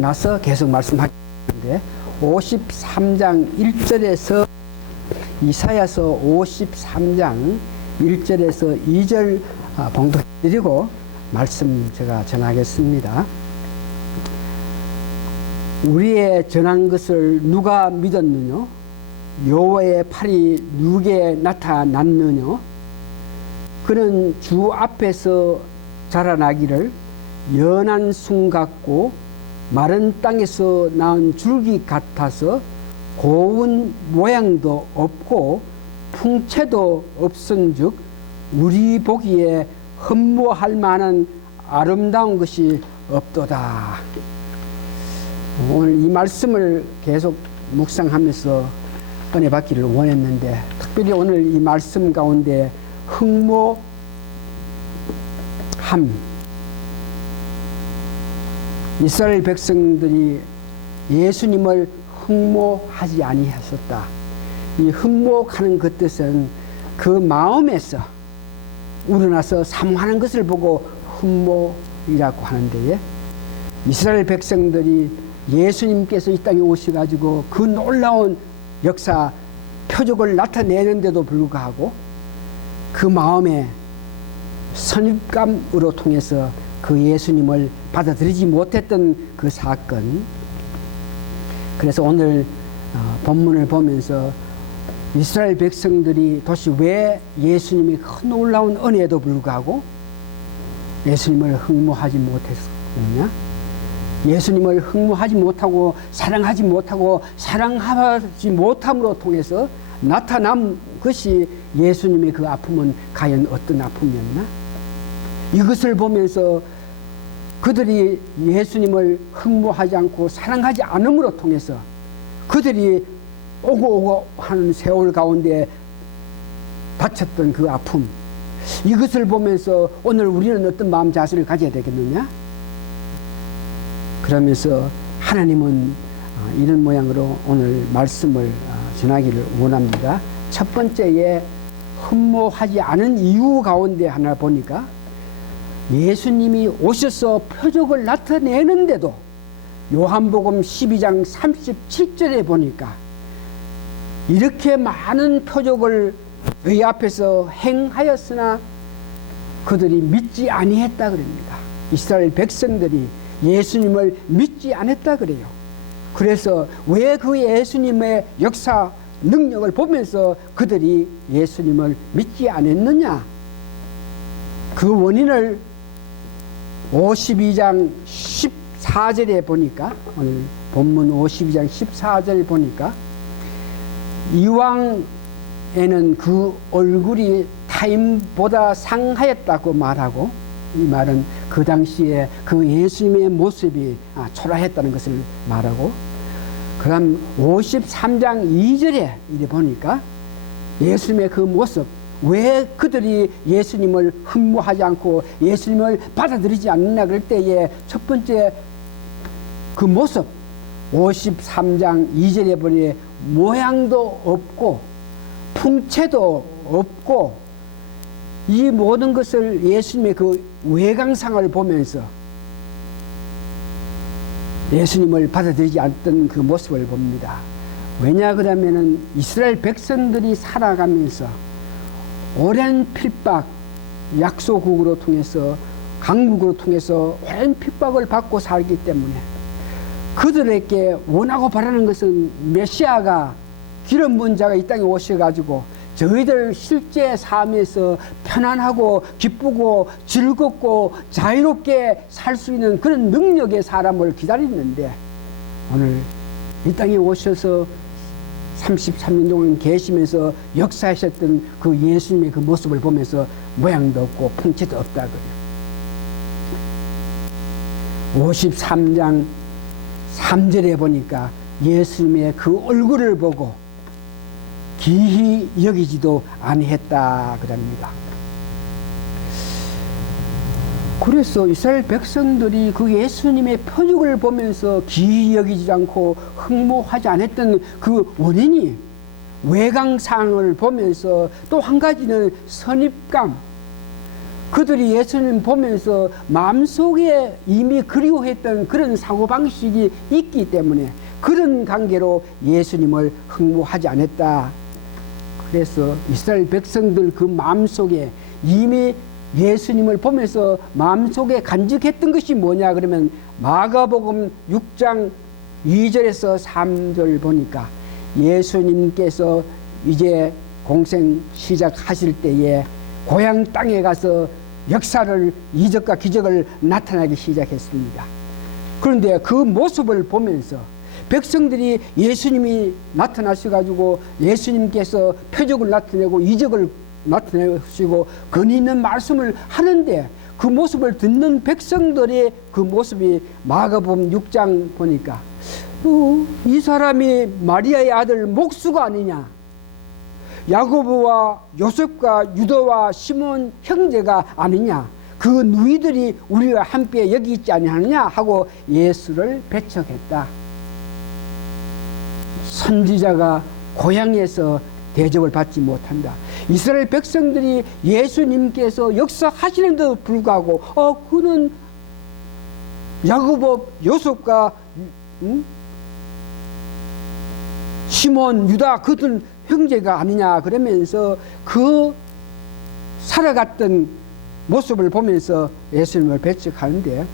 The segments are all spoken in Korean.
나서 계속 말씀하겠는데 53장 1절에서 이사야서 53장 1절에서 2절 봉독해드리고 말씀 제가 전하겠습니다. 우리의 전한 것을 누가 믿었느냐? 여호와의 팔이 누구에게 나타났느냐? 그는 주 앞에서 자라나기를 연한 순 같고 마른 땅에서 나은 줄기 같아서 고운 모양도 없고 풍채도 없은즉 우리 보기에 흠모할 만한 아름다운 것이 없도다. 오늘 이 말씀을 계속 묵상하면서 은혜 받기를 원했는데 특별히 오늘 이 말씀 가운데 흠모함, 이스라엘 백성들이 예수님을 흠모하지 아니하셨다. 이 흠모하는 그 뜻은 그 마음에서 우러나서 사모하는 것을 보고 흠모이라고 하는데, 이스라엘 백성들이 예수님께서 이 땅에 오셔가지고 그 놀라운 역사 표적을 나타내는데도 불구하고 그 마음에 선입감으로 통해서 그 예수님을 받아들이지 못했던 그 사건. 그래서 오늘 본문을 보면서 이스라엘 백성들이 도대체 왜 예수님이 큰 놀라운 은혜에도 불구하고 예수님을 흠모하지 못했느냐? 예수님을 흠모하지 못하고 사랑하지 못함으로 통해서 나타난 것이 예수님의 그 아픔은 과연 어떤 아픔이었나? 이것을 보면서 그들이 예수님을 흠모하지 않고 사랑하지 않음으로 통해서 그들이 오고 하는 세월 가운데 다쳤던 그 아픔, 이것을 보면서 오늘 우리는 어떤 마음 자세를 가져야 되겠느냐? 그러면서 하나님은 이런 모양으로 오늘 말씀을 전하기를 원합니다. 첫 번째에 흠모하지 않은 이유 가운데 하나 보니까 예수님이 오셔서 표적을 나타내는데도 요한복음 12장 37절에 보니까 이렇게 많은 표적을 의 앞에서 행하였으나 그들이 믿지 아니했다 그럽니다. 이스라엘 백성들이 예수님을 믿지 않았다 그래요. 그래서 왜 그 예수님의 역사 능력을 보면서 그들이 예수님을 믿지 않았느냐? 그 원인을 52장 14절에 보니까, 오늘 본문 52장 14절 보니까 이왕에는 그 얼굴이 타인보다 상하였다고 말하고, 이 말은 그 당시에 그 예수님의 모습이 초라했다는 것을 말하고, 그다음 53장 2절에 이래 보니까 예수님의 그 모습, 왜 그들이 예수님을 흠모하지 않고 예수님을 받아들이지 않느냐 그럴 때에 첫 번째 그 모습 53장 2절에 보니 모양도 없고 풍채도 없고 이 모든 것을 예수님의 그 외관상을 보면서 예수님을 받아들이지 않던 그 모습을 봅니다. 왜냐 그러면은 이스라엘 백성들이 살아가면서 오랜 핍박, 약소국으로 통해서 강국으로 통해서 오랜 핍박을 받고 살기 때문에 그들에게 원하고 바라는 것은 메시아가 기름 부은 자가 이 땅에 오셔가지고 저희들 실제 삶에서 편안하고 기쁘고 즐겁고 자유롭게 살 수 있는 그런 능력의 사람을 기다리는데, 오늘 이 땅에 오셔서 33년 동안 계시면서 역사하셨던 그 예수님의 그 모습을 보면서 모양도 없고 풍채도 없다 그래요. 53장 3절에 보니까 예수님의 그 얼굴을 보고 기히 여기지도 아니했다 그럽니다. 그래서 이스라엘 백성들이 그 예수님의 표적을 보면서 기히 여기지 않고 흠모하지 않았던 그 원인이 외관상을 보면서 또 한 가지는 선입감, 그들이 예수님 보면서 마음속에 이미 그리워했던 그런 사고방식이 있기 때문에 그런 관계로 예수님을 흠모하지 않았다. 그래서 이스라엘 백성들 그 마음속에 이미 예수님을 보면서 마음속에 간직했던 것이 뭐냐 그러면 마가복음 6장 2절에서 3절 보니까 예수님께서 이제 공생 시작하실 때에 고향 땅에 가서 역사를 이적과 기적을 나타나기 시작했습니다. 그런데 그 모습을 보면서 백성들이 예수님이 나타나셔가지고 예수님께서 표적을 나타내고 이적을 나타내시고 권위 있는 말씀을 하는데 그 모습을 듣는 백성들의 그 모습이 마가복음 6장 보니까 이 사람이 마리아의 아들 목수가 아니냐, 야고보와 요셉과 유다와 시몬 형제가 아니냐, 그 누이들이 우리와 함께 여기 있지 아니하느냐 하고 예수를 배척했다. 선지자가 고향에서 대접을 받지 못한다. 이스라엘 백성들이 예수님께서 역사하시는데도 불구하고 그는 야고보 요셉과 시몬 유다 그들 형제가 아니냐 그러면서 그 살아갔던 모습을 보면서 예수님을 배척하는데,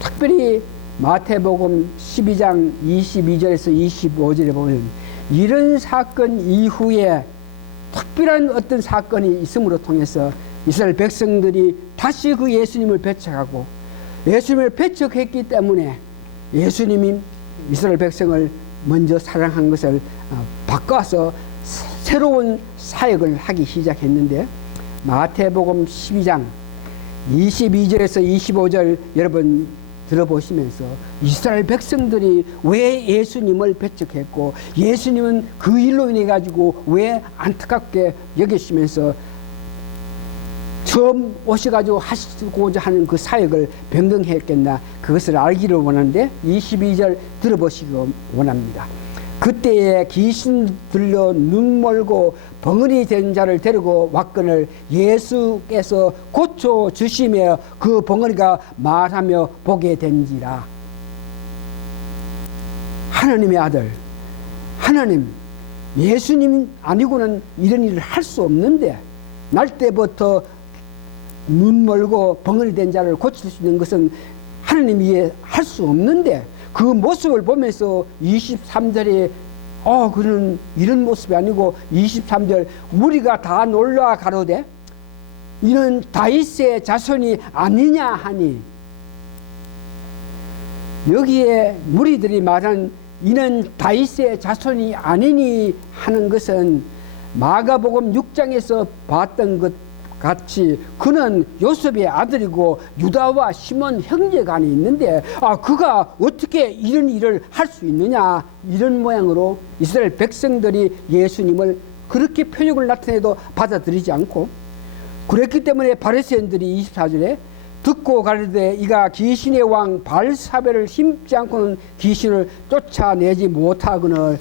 특별히 마태복음 12장 22절에서 25절에 보면 이런 사건 이후에 특별한 어떤 사건이 있음으로 통해서 이스라엘 백성들이 다시 그 예수님을 배척하고, 예수님을 배척했기 때문에 예수님이 이스라엘 백성을 먼저 사랑한 것을 바꿔서 새로운 사역을 하기 시작했는데, 마태복음 12장 22절에서 25절 여러분 들어보시면서 이스라엘 백성들이 왜 예수님을 배척했고 예수님은 그 일로 인해 가지고 왜 안타깝게 여기시면서 처음 오셔가지고 하시고자 하는 그 사역을 변경했겠나, 그것을 알기를 원하는데 22절 들어보시기 원합니다. 그때에 귀신 들려 눈 멀고 벙어리 된 자를 데리고 왔거늘 예수께서 고쳐 주시며 그 벙어리가 말하며 보게 된지라. 하나님의 아들 하나님, 예수님 아니고는 이런 일을 할 수 없는데, 날 때부터 눈 멀고 벙어리 된 자를 고칠 수 있는 것은 하나님이 할 수 없는데, 그 모습을 보면서 23절에 그는 이런 모습이 아니고 23절 우리가 다 놀라 가로되 이는 다윗의 자손이 아니냐 하니, 여기에 무리들이 말한 이는 다윗의 자손이 아니니 하는 것은 마가복음 6장에서 봤던 것 같이 그는 요셉의 아들이고 유다와 시몬 형제간이 있는데 그가 어떻게 이런 일을 할 수 있느냐, 이런 모양으로 이스라엘 백성들이 예수님을 그렇게 표적을 나타내도 받아들이지 않고, 그랬기 때문에 바리새인들이 24절에 듣고 가르되 이가 귀신의 왕 발사벨을 힘지 않고는 귀신을 쫓아내지 못하거늘.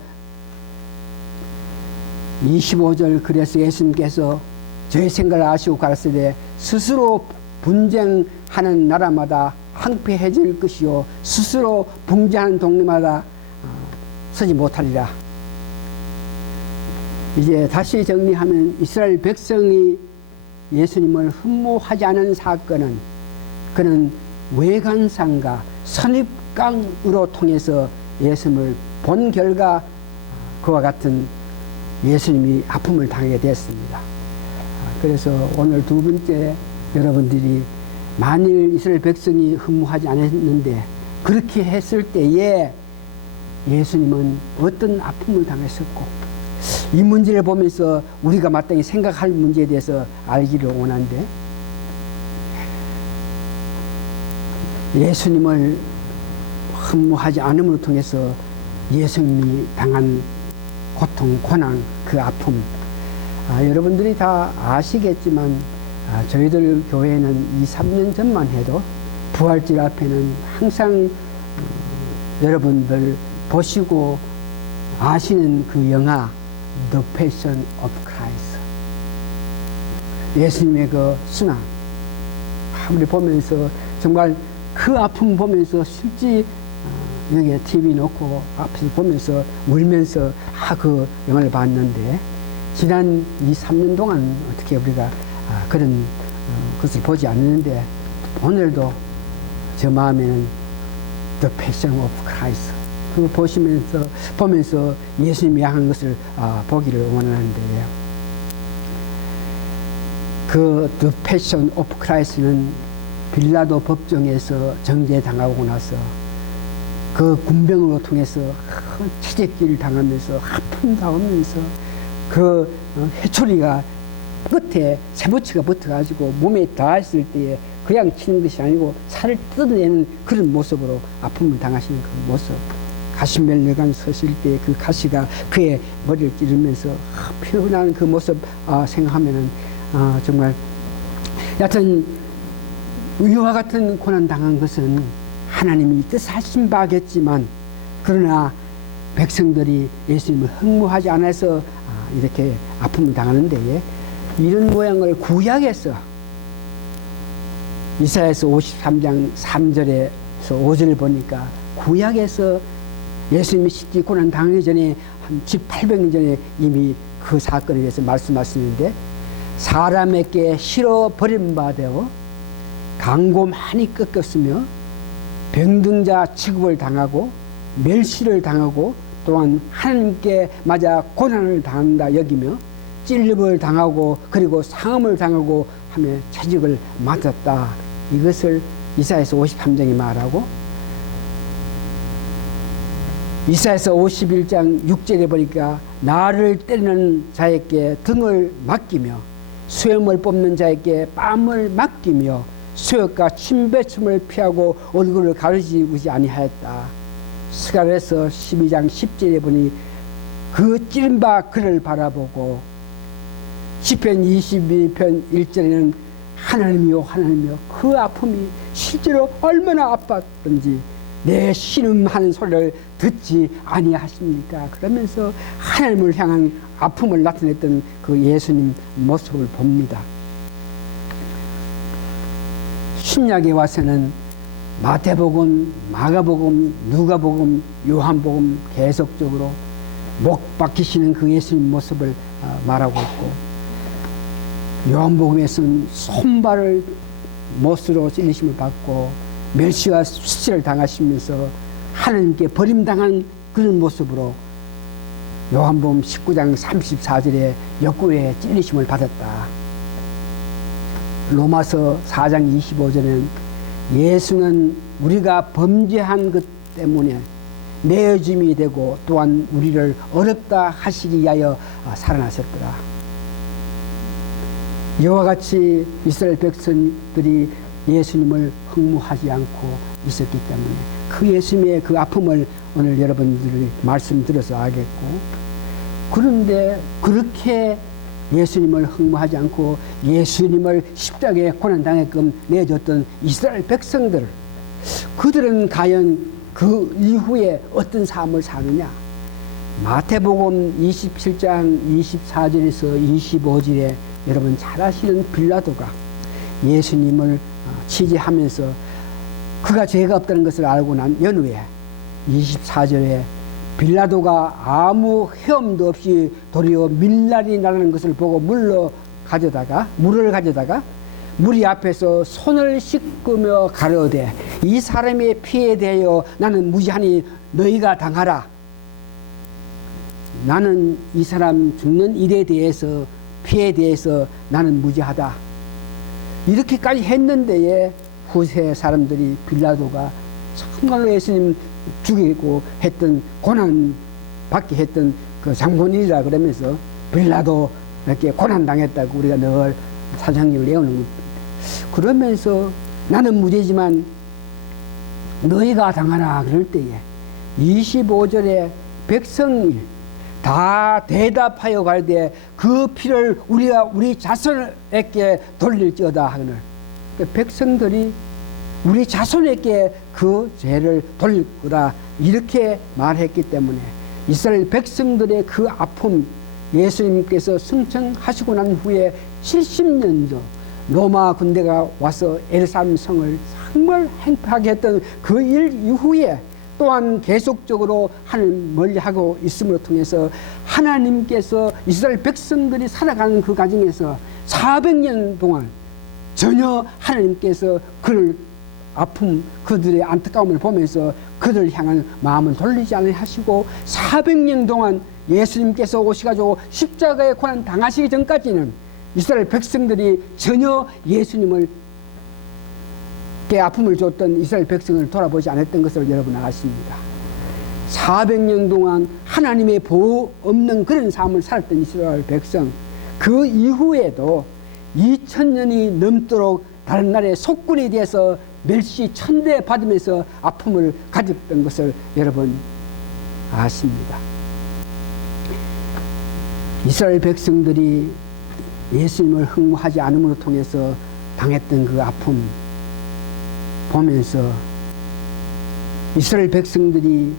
25절 그래서 예수님께서 저희 생각을 아시고 가르치되 스스로 분쟁하는 나라마다 황폐해질 것이요 스스로 분쟁하는 동네마다 서지 못하리라. 이제 다시 정리하면 이스라엘 백성이 예수님을 흠모하지 않은 사건은 그는 외관상과 선입강으로 통해서 예수님을 본 결과 그와 같은 예수님이 아픔을 당하게 됐습니다. 그래서 오늘 두 번째, 여러분들이 만일 이스라엘 백성이 흠모하지 않았는데 그렇게 했을 때에 예수님은 어떤 아픔을 당했었고, 이 문제를 보면서 우리가 마땅히 생각할 문제에 대해서 알기를 원하는데, 예수님을 흠모하지 않음을 통해서 예수님이 당한 고통, 고난, 그 아픔, 여러분들이 다 아시겠지만 저희들 교회는 2-3년 전만 해도 부활절 앞에는 항상 여러분들 보시고 아시는 그 영화 The Passion of Christ, 예수님의 그 순환, 우리 보면서 정말 그 아픔 보면서 실제 여기에 TV 놓고 앞에서 보면서 울면서 그 영화를 봤는데 지난 2, 3년 동안 어떻게 우리가 그런 것을 보지 않는데 오늘도 저 마음에는 The Passion of Christ 그 보면서 예수님이 향한 것을 보기를 원하는데요. 그 The Passion of Christ는 빌라도 법정에서 정죄당하고 나서 그 군병으로 통해서 채찍질을 당하면서 아픔 당하면서 그 해초리가 끝에 쇠붙이가 붙어가지고 몸에 닿았을 때에 그냥 치는 것이 아니고 살을 뜯어내는 그런 모습으로 아픔을 당하시는 그 모습. 가시멜레간 서실 때 그 가시가 그의 머리를 찌르면서 피어나는 그 모습 생각하면은 정말 여하튼 위와 같은 고난 당한 것은 하나님이 뜻하신 바겠지만 그러나 백성들이 예수님을 흠모하지 않아서 이렇게 아픔을 당하는데 이런 모양을 구약에서 이사야서 53장 3절에서 5절을 보니까 구약에서 예수님이 십지 고난 당하기 전에 한 700~800년 전에 이미 그 사건에 대해서 말씀하시는데 사람에게 실어 버림받아 강고 많이 꺾였으며 병등자 취급을 당하고 멸시를 당하고 또한 하나님께 맞아 고난을 당한다 여기며 찔림을 당하고 그리고 상함을 당하고 하며 채찍을 맞았다. 이것을 이사야서 53장이 말하고 이사야서 51장 6절에 보니까 나를 때리는 자에게 등을 맡기며 수염을 뽑는 자에게 뺨을 맡기며 수욕과 침뱉음을 피하고 얼굴을 가리지우지 아니하였다. 스가랴서 12장 10절에 보니 그 찌른 바 그를 바라보고 시편 22편 1절에는 하나님이요 하나님이요 그 아픔이 실제로 얼마나 아팠던지 내 신음하는 소리를 듣지 아니하십니까? 그러면서 하나님을 향한 아픔을 나타냈던 그 예수님 모습을 봅니다. 신약에 와서는 마태복음, 마가복음, 누가복음, 요한복음 계속적으로 목 박히시는 그 예수님 모습을 말하고 있고 요한복음에서는 손발을 못으로 찔리심을 받고 멸시와 수치를 당하시면서 하나님께 버림당한 그런 모습으로 요한복음 19장 34절에 역구에 찔리심을 받았다. 로마서 4장 25절에는 예수는 우리가 범죄한 것 때문에 내어짐이 되고 또한 우리를 어렵다 하시기 위하여 살아나셨더라. 이와 같이 이스라엘 백성들이 예수님을 흠모하지 않고 있었기 때문에 그 예수님의 그 아픔을 오늘 여러분들이 말씀드려서 알겠고 그런데 그렇게 예수님을 흠모하지 않고 예수님을 십자가에 고난당하게끔 내줬던 이스라엘 백성들 그들은 과연 그 이후에 어떤 삶을 사느냐 마태복음 27장 24절에서 25절에 여러분 잘 아시는 빌라도가 예수님을 취재하면서 그가 죄가 없다는 것을 알고 난 연후에 24절에 빌라도가 아무 헤엄도 없이 도리어 밀날이 나는 것을 보고 물을 가져다가 무리 앞에서 손을 씻으며 가로되 이 사람의 피에 대하여 나는 무지하니 너희가 당하라. 나는 이 사람 죽는 일에 대해서 피에 대해서 나는 무지하다. 이렇게까지 했는데에 후세 사람들이 빌라도가 정말로 예수님 죽이고 했던 고난 받게 했던 그 장본인이라 그러면서 빌라도 이렇게 고난 당했다고 우리가 늘 사장님을 내오는 겁니다. 그러면서 나는 무죄지만 너희가 당하라 그럴 때에 25절에 백성이 다 대답하여 갈되 그 피를 우리 자손에게 돌릴지어다 하거늘 백성들이 우리 자손에게 그 죄를 돌릴 거라 이렇게 말했기 때문에 이스라엘 백성들의 그 아픔 예수님께서 승천하시고 난 후에 70년도 로마 군대가 와서 예루살렘 성을 정말 행파하게 했던 그 일 이후에 또한 계속적으로 하나님 멀리하고 있음으로 통해서 하나님께서 이스라엘 백성들이 살아가는 그 과정에서 400년 동안 전혀 하나님께서 그를 아픔, 그들의 안타까움을 보면서 그들을 향한 마음을 돌리지 않으려 하시고 400년 동안 예수님께서 오셔가지고 십자가의 고난 당하시기 전까지는 이스라엘 백성들이 전혀 예수님을 게 아픔을 줬던 이스라엘 백성을 돌아보지 않았던 것을 여러분 아십니다. 400년 동안 하나님의 보호 없는 그런 삶을 살았던 이스라엘 백성, 그 이후에도 2000년이 넘도록 다른 나라의 속군에 대해서 멸시 천대 받으면서 아픔을 가졌던 것을 여러분 아십니다. 이스라엘 백성들이 예수님을 흠모하지 않음으로 통해서 당했던 그 아픔 보면서 이스라엘 백성들이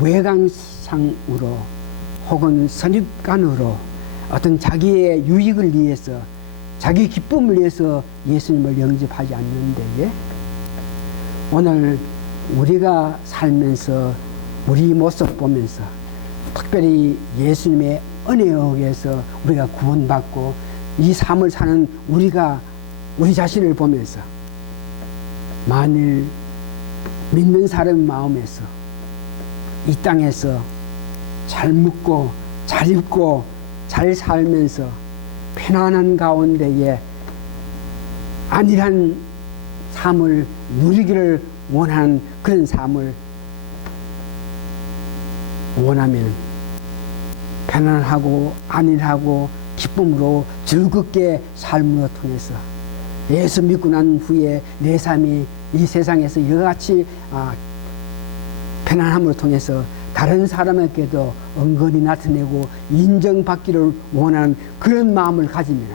외관상으로 혹은 선입관으로 어떤 자기의 유익을 위해서 자기 기쁨을 위해서 예수님을 영접하지 않는데 오늘 우리가 살면서 우리 모습 보면서 특별히 예수님의 은혜에 의해서 우리가 구원받고 이 삶을 사는 우리가 우리 자신을 보면서 만일 믿는 사람 마음에서 이 땅에서 잘 묵고 잘 입고 잘 살면서 편안한 가운데에 안일한 삶을 누리기를 원하는 그런 삶을 원하면 편안하고 안일하고 기쁨으로 즐겁게 삶으로 통해서 예수 믿고 난 후에 내 삶이 이 세상에서 이와 같이 편안함을 통해서 다른 사람에게도 은근히 나타내고 인정받기를 원하는 그런 마음을 가지면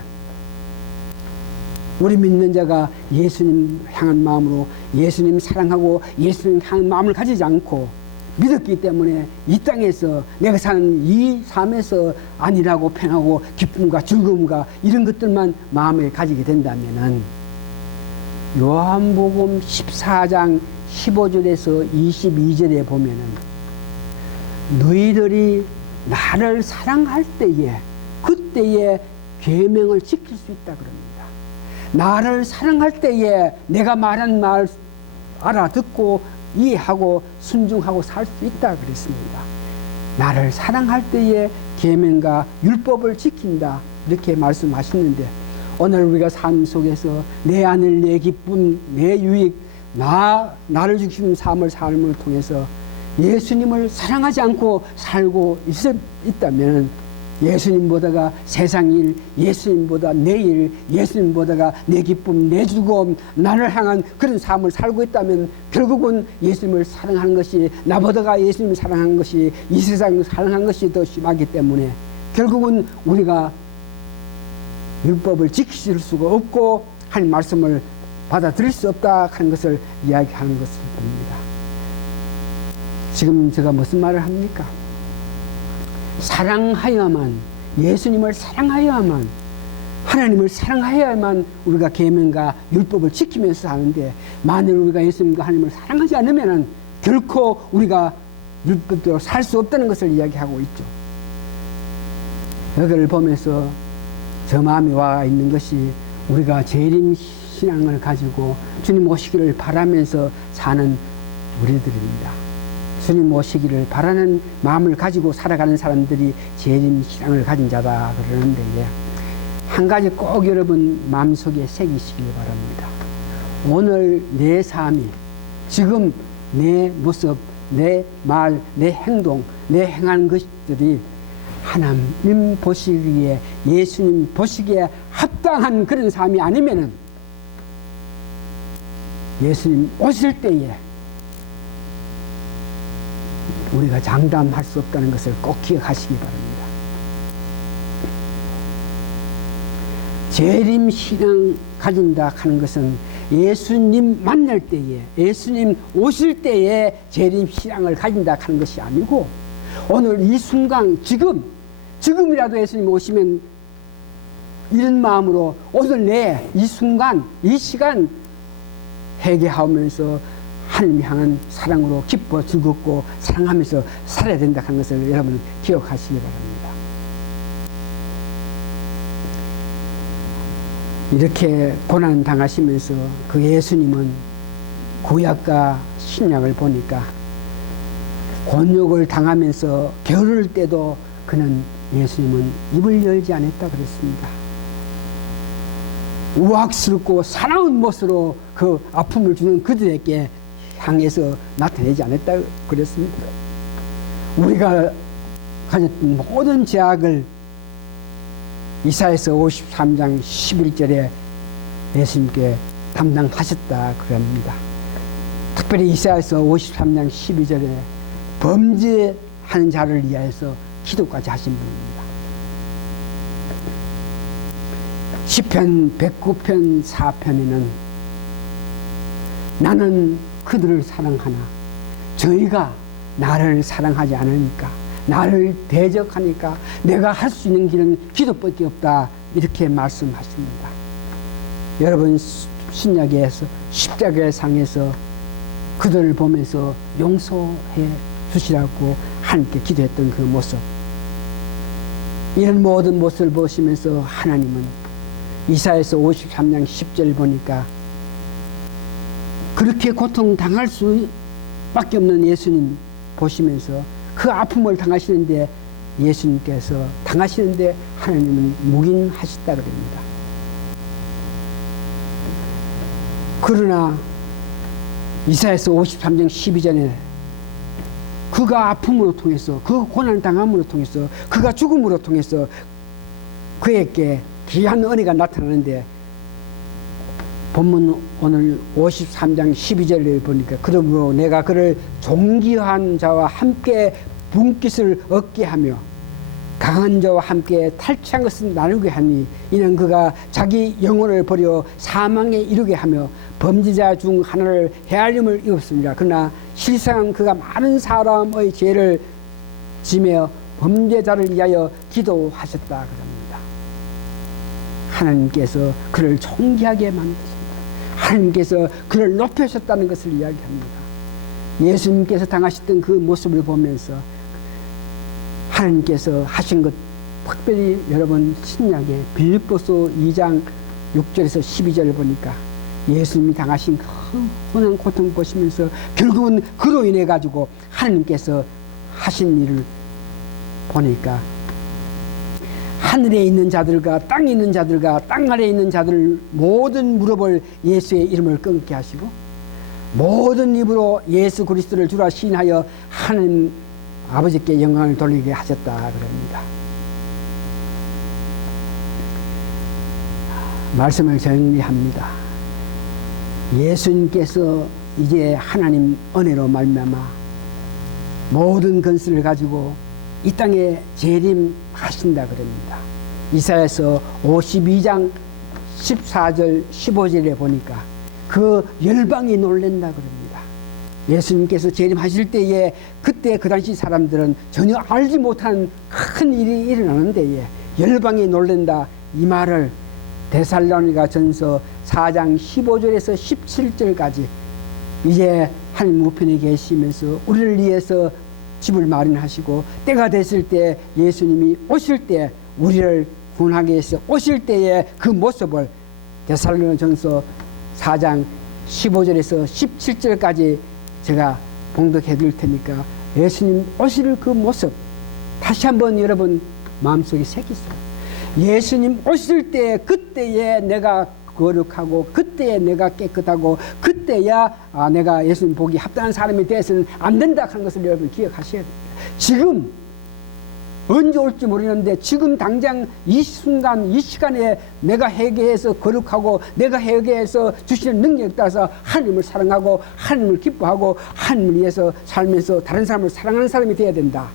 우리 믿는 자가 예수님 향한 마음으로 예수님 사랑하고 예수님 향한 마음을 가지지 않고 믿었기 때문에 이 땅에서 내가 사는 이 삶에서 안일하고 편하고 기쁨과 즐거움과 이런 것들만 마음에 가지게 된다면은 요한복음 14장 15절에서 22절에 보면은 너희들이 나를 사랑할 때에 그때에 계명을 지킬 수 있다 그럽니다. 나를 사랑할 때에 내가 말한 말 알아듣고 이해하고 순종하고 살 수 있다 그랬습니다. 나를 사랑할 때에 계명과 율법을 지킨다 이렇게 말씀하시는데 오늘 우리가 삶 속에서 내 안을 내 기쁨 내 유익 나를 지키는 삶을 삶을 통해서 예수님을 사랑하지 않고 살고 있다면 예수님보다가 세상 일, 예수님보다 내 일, 예수님보다가 내 기쁨, 내 즐거움, 나를 향한 그런 삶을 살고 있다면 결국은 예수님을 사랑하는 것이 나보다가 예수님을 사랑하는 것이 이 세상을 사랑하는 것이 더 심하기 때문에 결국은 우리가 율법을 지킬 수가 없고 하나님 말씀을 받아들일 수 없다 하는 것을 이야기하는 것을 봅니다. 지금 제가 무슨 말을 합니까? 사랑하여야만 예수님을 사랑하여야만 하나님을 사랑하여야만 우리가 계명과 율법을 지키면서 사는데 만일 우리가 예수님과 하나님을 사랑하지 않으면 결코 우리가 율법대로 살 수 없다는 것을 이야기하고 있죠. 여기를 보면서 저 마음에 와 있는 것이 우리가 재림 신앙을 가지고 주님 오시기를 바라면서 사는 우리들입니다. 주님 오시기를 바라는 마음을 가지고 살아가는 사람들이 재림 신앙을 가진 자다 그러는데 한 가지 꼭 여러분 마음속에 새기시길 바랍니다. 오늘 내 삶이 지금 내 모습, 내 말, 내 행동, 내 행하는 것들이 하나님 보시기에 예수님 보시기에 합당한 그런 삶이 아니면은 예수님 오실 때에 우리가 장담할 수 없다는 것을 꼭 기억하시기 바랍니다. 재림 신앙 가진다 하는 것은 예수님 만날 때에 예수님 오실 때에 재림 신앙을 가진다 하는 것이 아니고 오늘 이 순간 지금이라도 예수님 오시면 이런 마음으로 오늘 내 이 순간 이 시간 회개하면서 하나님 향한 사랑으로 기뻐 즐겁고 사랑하면서 살아야 된다 하는 것을 여러분 기억하시기 바랍니다. 이렇게 고난 당하시면서 그 예수님은 구약과 신약을 보니까 곤욕을 당하면서 겨울 때도 그는 예수님은 입을 열지 않았다 그랬습니다. 우악스럽고 사나운 모습으로 그 아픔을 주는 그들에게 향해서 나타내지 않았다 그랬습니다. 우리가 가졌던 모든 죄악을 이사야서 53장 11절에 예수님께 담당하셨다 그럽니다. 특별히 이사야서 53장 12절에 범죄하는 자를 위하여서 기도까지 하신 분입니다. 시편 109편 4편에는 나는 그들을 사랑하나 저희가 나를 사랑하지 않으니까 나를 대적하니까 내가 할 수 있는 길은 기도밖에 없다 이렇게 말씀하십니다. 여러분 신약에서 십자가의 상에서 그들을 보면서 용서해 주시라고 하나님께 기도했던 그 모습, 이런 모든 모습을 보시면서 하나님은 이사야서 53장 10절 보니까 그렇게 고통당할 수밖에 없는 예수님 보시면서 그 아픔을 당하시는데 예수님께서 당하시는데 하나님은 묵인하셨다 그럽니다. 그러나 이사야서 53장 12절에 그가 아픔으로 통해서 그 고난을 당함으로 통해서 그가 죽음으로 통해서 그에게 귀한 은혜가 나타나는데 본문 오늘 53장 12절을 보니까 그러므로 내가 그를 존귀한 자와 함께 분깃을 얻게 하며 강한 자와 함께 탈취한 것을 나누게 하니 이는 그가 자기 영혼을 버려 사망에 이르게 하며 범죄자 중 하나를 헤아림을 입었습니다. 그러나 실상은 그가 많은 사람의 죄를 지며 범죄자를 위하여 기도하셨다 그럽니다. 하나님께서 그를 존귀하게 만드셨다. 하나님께서 그를 높여셨다는 것을 이야기합니다. 예수님께서 당하셨던 그 모습을 보면서 하나님께서 하신 것, 특별히 여러분 신약의 빌립보서 2장 6절에서 12절을 보니까 예수님이 당하신 그 고난 고통 보시면서 결국은 그로 인해 가지고 하나님께서 하신 일을 보니까 하늘에 있는 자들과 땅에 있는 자들과 땅 아래에 있는 자들 모든 무릎을 예수의 이름을 끊게 하시고 모든 입으로 예수 그리스도를 주라 시인하여 하나님 아버지께 영광을 돌리게 하셨다 그럽니다. 말씀을 정리합니다. 예수님께서 이제 하나님 은혜로 말미암아 모든 건설을 가지고 이 땅에 재림하신다 그럽니다. 이사야서 52장 14절 15절에 보니까 그 열방이 놀란다 그럽니다. 예수님께서 재림하실 때에 그때 그 당시 사람들은 전혀 알지 못한 큰 일이 일어나는 데에 열방이 놀란다 이 말을 데살로니가 전서 4장 15절에서 17절까지 이제 하나님 우편에 계시면서 우리를 위해서 집을 마련하시고 때가 됐을 때 예수님이 오실 때 우리를 구원하기 위해서 오실 때의 그 모습을 데살로니가 전서 4장 15절에서 17절까지 제가 봉독해 드릴 테니까 예수님 오실 그 모습 다시 한번 여러분 마음속에 새기세요. 예수님 오실 때 그때에 내가 거룩하고 그때에 내가 깨끗하고 그때야 내가 예수님 보기 합당한 사람이 되어서는 안 된다 하는 것을 여러분 기억하셔야 됩니다. 지금 언제 올지 모르는데 지금 당장 이 순간 이 시간에 내가 회개해서 거룩하고 내가 회개해서 주시는 능력에 따라서 하나님을 사랑하고 하나님을 기뻐하고 하나님을 위해서 살면서 다른 사람을 사랑하는 사람이 되어야 된다.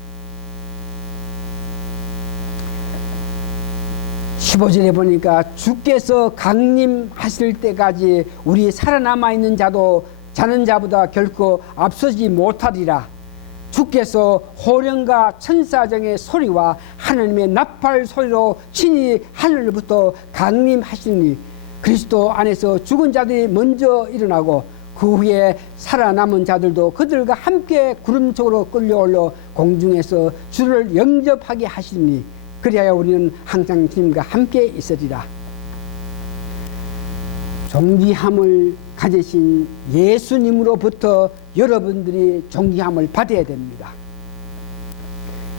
15절에 보니까 주께서 강림하실 때까지 우리 살아남아 있는 자도 자는 자보다 결코 앞서지 못하리라. 주께서 호령과 천사정의 소리와 하나님의 나팔 소리로 친히 하늘부터 강림하시니 그리스도 안에서 죽은 자들이 먼저 일어나고 그 후에 살아남은 자들도 그들과 함께 구름 쪽으로 끌려올려 공중에서 주를 영접하게 하시니 그리하여 우리는 항상 주님과 함께 있으리라. 존귀함을 가지신 예수님으로부터 여러분들이 존귀함을 받아야 됩니다.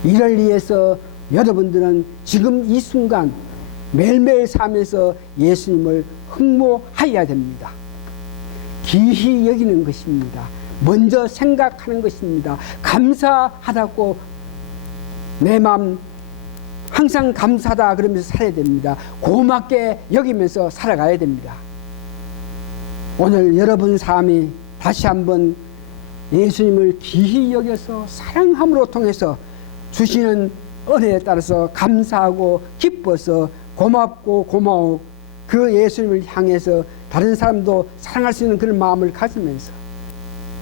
이를 위해서 여러분들은 지금 이 순간 매일매일 삶에서 예수님을 흠모하여야 됩니다. 기히 여기는 것입니다. 먼저 생각하는 것입니다. 감사하다고 내 마음 항상 감사하다 그러면서 살아야 됩니다. 고맙게 여기면서 살아가야 됩니다. 오늘 여러분 삶이 다시 한번 예수님을 기히 여겨서 사랑함으로 통해서 주시는 은혜에 따라서 감사하고 기뻐서 고맙고 고마워 그 예수님을 향해서 다른 사람도 사랑할 수 있는 그런 마음을 가지면서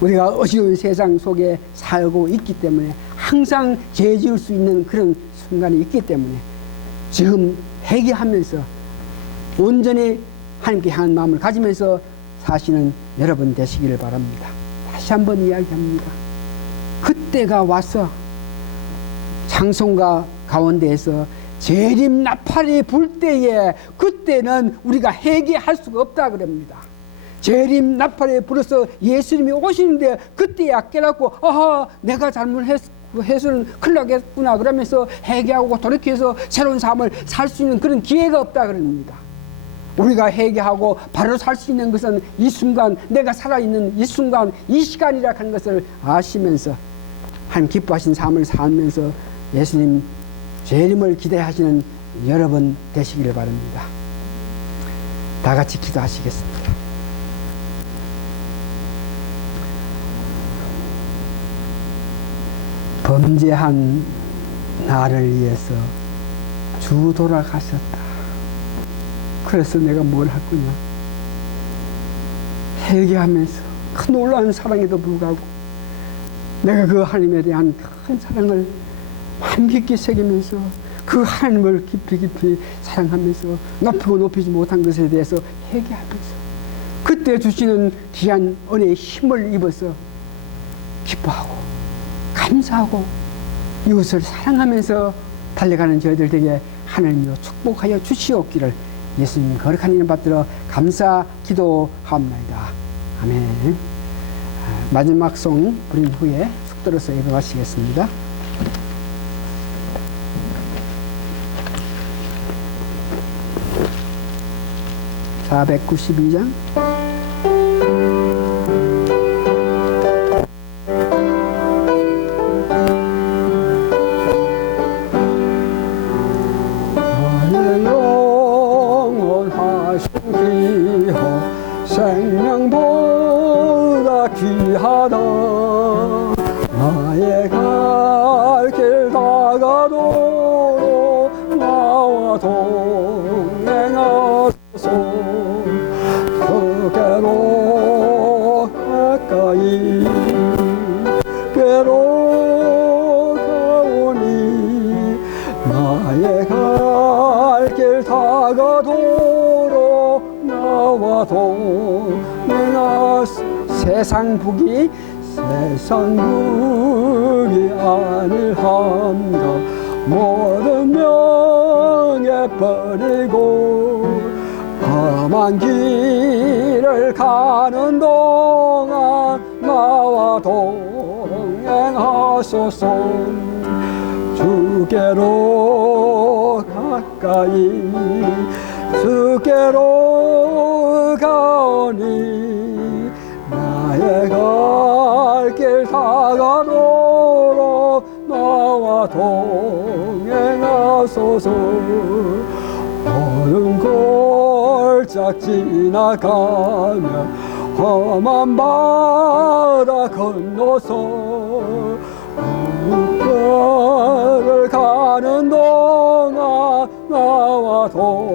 우리가 어려운 세상 속에 살고 있기 때문에 항상 죄 지을 수 있는 그런 순간이 있기 때문에 지금 회개하면서 온전히 하나님께 향한 마음을 가지면서 사시는 여러분 되시기를 바랍니다. 다시 한번 이야기합니다. 그때가 와서 찬송가 가운데에서 재림 나팔이 불 때에 그때는 우리가 회개할 수가 없다 그럽니다. 재림 나팔이 불어서 예수님이 오시는데 그때야 깨닫고 아하 내가 잘못해서는 큰일 나겠구나 그러면서 회개하고 돌이켜서 새로운 삶을 살 수 있는 그런 기회가 없다 그럽니다. 우리가 회개하고 바로 살 수 있는 것은 이 순간 내가 살아있는 이 순간 이 시간이라 하는 것을 아시면서 하나님 기뻐하신 삶을 살면서 예수님 재림을 기대하시는 여러분 되시기를 바랍니다. 다 같이 기도하시겠습니다. 범죄한 나를 위해서 주 돌아가셨다. 그래서 내가 뭘 할 거냐? 회개하면서 큰 놀라운 사랑에도 불구하고 내가 그 하나님에 대한 큰 사랑을 마음 깊게 새기면서 그 하나님을 깊이 사랑하면서 높이고 높이지 못한 것에 대해서 회개하면서 그때 주시는 귀한 은혜의 힘을 입어서 기뻐하고 감사하고 이웃을 사랑하면서 달려가는 저희들 되게 하나님으로 축복하여 주시옵기를 예수님 거룩한 이름 받들어 감사 기도하옵나이다. 아멘. 마지막 송 부른 후에 숙 들어서 예배하시겠습니다. (492장) 생명보다 귀하다. 나의 갈 길 다가도록 나와 동행하소서. 그께로 가까이 께로 가오니 나의 갈 길 다가도록 나와 동행하소서. 세상 북이 세상 북이 아니함가. 모든 명예 버리고 험한 길을 가는 동안 나와 동행하소서. 주께로 가까이 주께로 가오니 나의 갈 길 다가도록 나와 동행하소서. 어느 골짝 지나가며 험한 바다 건너서 물가를 가는 동안 나와 동행하소서.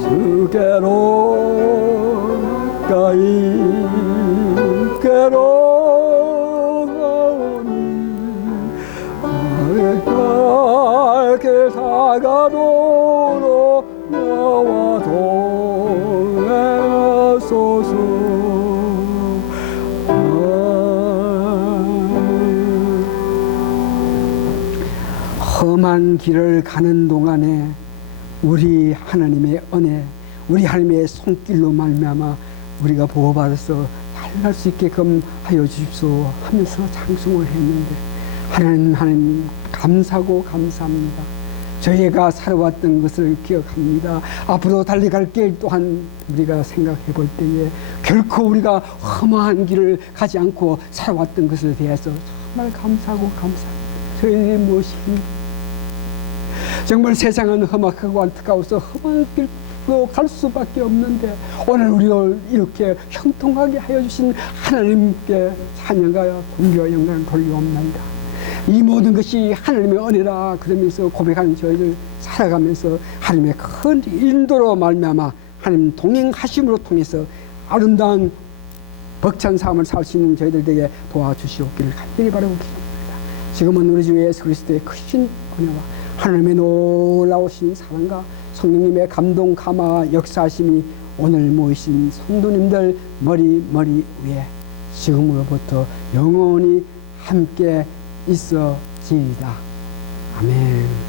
주께로 가까이 께로 험한 길을 가는 동안에 우리 하나님의 은혜, 우리 하나님의 손길로 말미암아 우리가 보호받아서 살아날 수 있게끔 하여 주십시오 하면서 찬송을 했는데, 하나님 감사하고 감사합니다. 저희가 살아왔던 것을 기억합니다. 앞으로 달려갈 길 또한 우리가 생각해 볼 때에 결코 우리가 험한 길을 가지 않고 살아왔던 것에 대해서 정말 감사하고 감사합니다. 저희들이 무엇입니까? 정말 세상은 험악하고 안타까워서 험한 길로 갈 수밖에 없는데, 오늘 우리를 이렇게 형통하게 하여 주신 하나님께 찬양과 공교와 영광을 돌려옵나이다. 이 모든 것이 하나님의 은혜라 그러면서 고백하는 저희들 살아가면서 하나님의 큰 인도로 말미암아 하나님 동행하심으로 통해서 아름다운 벅찬 삶을 살 수 있는 저희들에게 도와주시옵기를 간절히 바라고 기도합니다. 지금은 우리 주 예수 그리스도의 크신 은혜와 하나님의 놀라우신 사랑과 성령님의 감동 감화 역사하심이 오늘 모이신 성도님들 머리 위에 지금으로부터 영원히 함께 있어지이다. 아멘.